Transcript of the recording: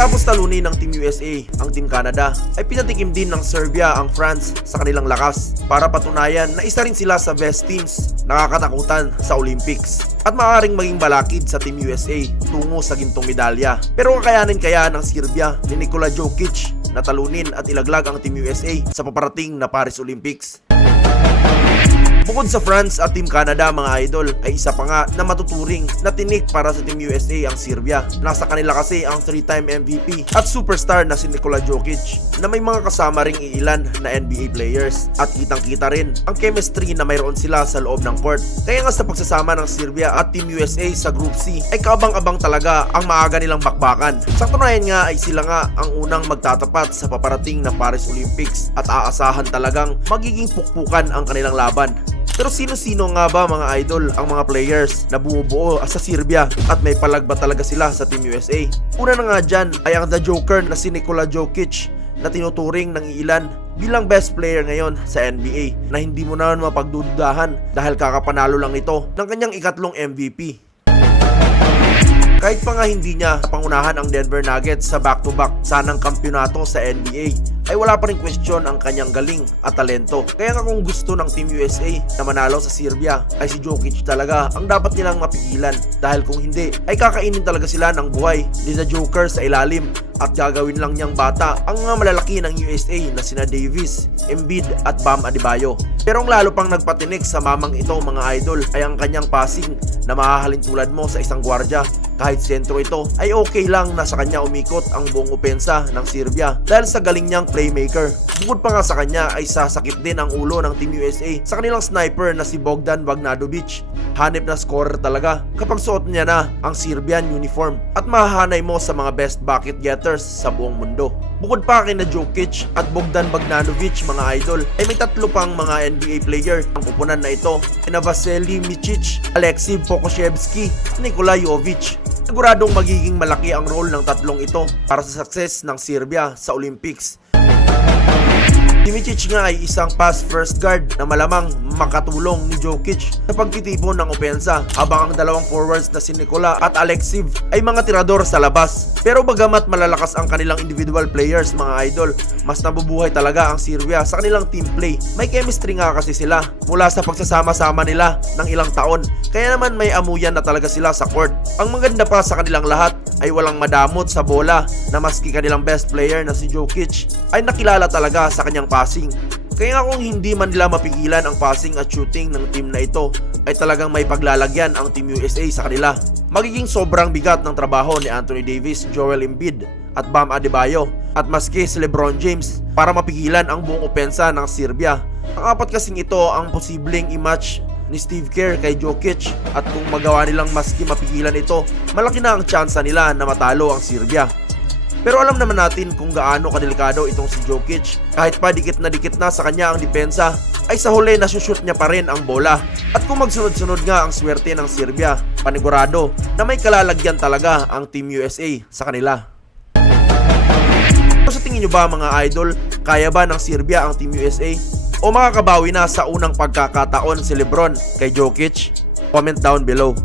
Matapos talunin ng Team USA ang Team Canada, ay pinatikim din ng Serbia ang France sa kanilang lakas para patunayan na isa rin sila sa best teams nakakatakutan sa Olympics at maaaring maging balakid sa Team USA tungo sa gintong medalya. Pero kakayanin kaya ng Serbia ni Nikola Jokic na talunin at ilaglag ang Team USA sa paparating na Paris Olympics? Bukod sa France at Team Canada mga idol, ay isa pa nga na matuturing na tinik para sa Team USA ang Serbia. Nasa kanila kasi ang 3-time MVP at superstar na si Nikola Jokic na may mga kasama ring iilan na NBA players. At kitang-kita rin ang chemistry na mayroon sila sa loob ng court. Kaya nga sa pagsasama ng Serbia at Team USA sa Group C ay kaabang-abang talaga ang maaga nilang bakbakan. Sa katunayan nga ay sila nga ang unang magtatapat sa paparating na Paris Olympics at aasahan talagang magiging pukpukan ang kanilang laban. Pero sino-sino nga ba mga idol ang mga players na bumubuo sa Serbia at may palagba talaga sila sa Team USA? Una na nga dyan ay ang The Joker na si Nikola Jokic na tinuturing ng ilan bilang best player ngayon sa NBA na hindi mo naman mapagdududahan dahil kakapanalo lang ito ng kanyang ikatlong MVP. Kahit pa nga hindi niya pangunahan ang Denver Nuggets sa back-to-back sanang kampyonato sa NBA, ay wala pa rin question ang kanyang galing at talento. Kaya nga kung gusto ng Team USA na manalo sa Serbia, ay si Jokic talaga ang dapat nilang mapigilan. Dahil kung hindi, ay kakainin talaga sila ng buhay ni The Joker sa ilalim at gagawin lang niyang bata ang mga malalaki ng USA na sina Davis, Embiid at Bam Adebayo. Pero ang lalo pang nagpatinik sa mamang ito mga idol ay ang kanyang passing na mahahalin tulad mo sa isang gwardya. Kahit sentro ito ay okay lang na sa kanya umikot ang buong opensa ng Serbia dahil sa galing niyang playmaker. Bukod pa nga sa kanya ay sasakit din ang ulo ng Team USA sa kanilang sniper na si Bogdan Bogdanovic. Hanip na scorer talaga kapag suot niya na ang Serbian uniform at mahahanay mo sa mga best bucket getters sa buong mundo. Bukod pa kina Jokic at Bogdan Bogdanovic mga idol ay may tatlo pang mga NBA player ang pupunan na ito na Vasily Micic, Alexei Pokusevski at Nikola Jovic. Siguradong magiging malaki ang role ng tatlong ito para sa success ng Serbia sa Olympics. Si Micic nga ay isang pass first guard na malamang makatulong ni Jokic sa pagtitipon ng opensa habang ang dalawang forwards na si Nikola at Alexei ay mga tirador sa labas. Pero bagamat malalakas ang kanilang individual players mga idol, mas nabubuhay talaga ang Serbia sa kanilang team play. May chemistry nga kasi sila mula sa pagsasama-sama nila ng ilang taon, kaya naman may amuyan na talaga sila sa court. Ang maganda pa sa kanilang lahat ay walang madamot sa bola na maski kanilang best player na si Jokic ay nakilala talaga sa kanyang passing. Kaya nga kung hindi man nila mapigilan ang passing at shooting ng team na ito, ay talagang may paglalagyan ang Team USA sa kanila. Magiging sobrang bigat ng trabaho ni Anthony Davis, Joel Embiid at Bam Adebayo at maski si LeBron James para mapigilan ang buong opensa ng Serbia. Ang apat kasing ito ang posibleng i-match ni Steve Kerr kay Jokic at kung magawa nilang maski mapigilan ito, malaki na ang tsansa nila na matalo ang Serbia. Pero alam naman natin kung gaano kadelikado itong si Jokic. Kahit pa dikit na sa kanya ang depensa, ay sa huli nasushoot niya pa rin ang bola. At kung magsunod-sunod nga ang swerte ng Serbia, panigurado na may kalalagyan talaga ang Team USA sa kanila. So, sa tingin nyo ba mga idol, kaya ba ng Serbia ang Team USA? O makakabawi na sa unang pagkakataon si LeBron kay Jokic? Comment down below.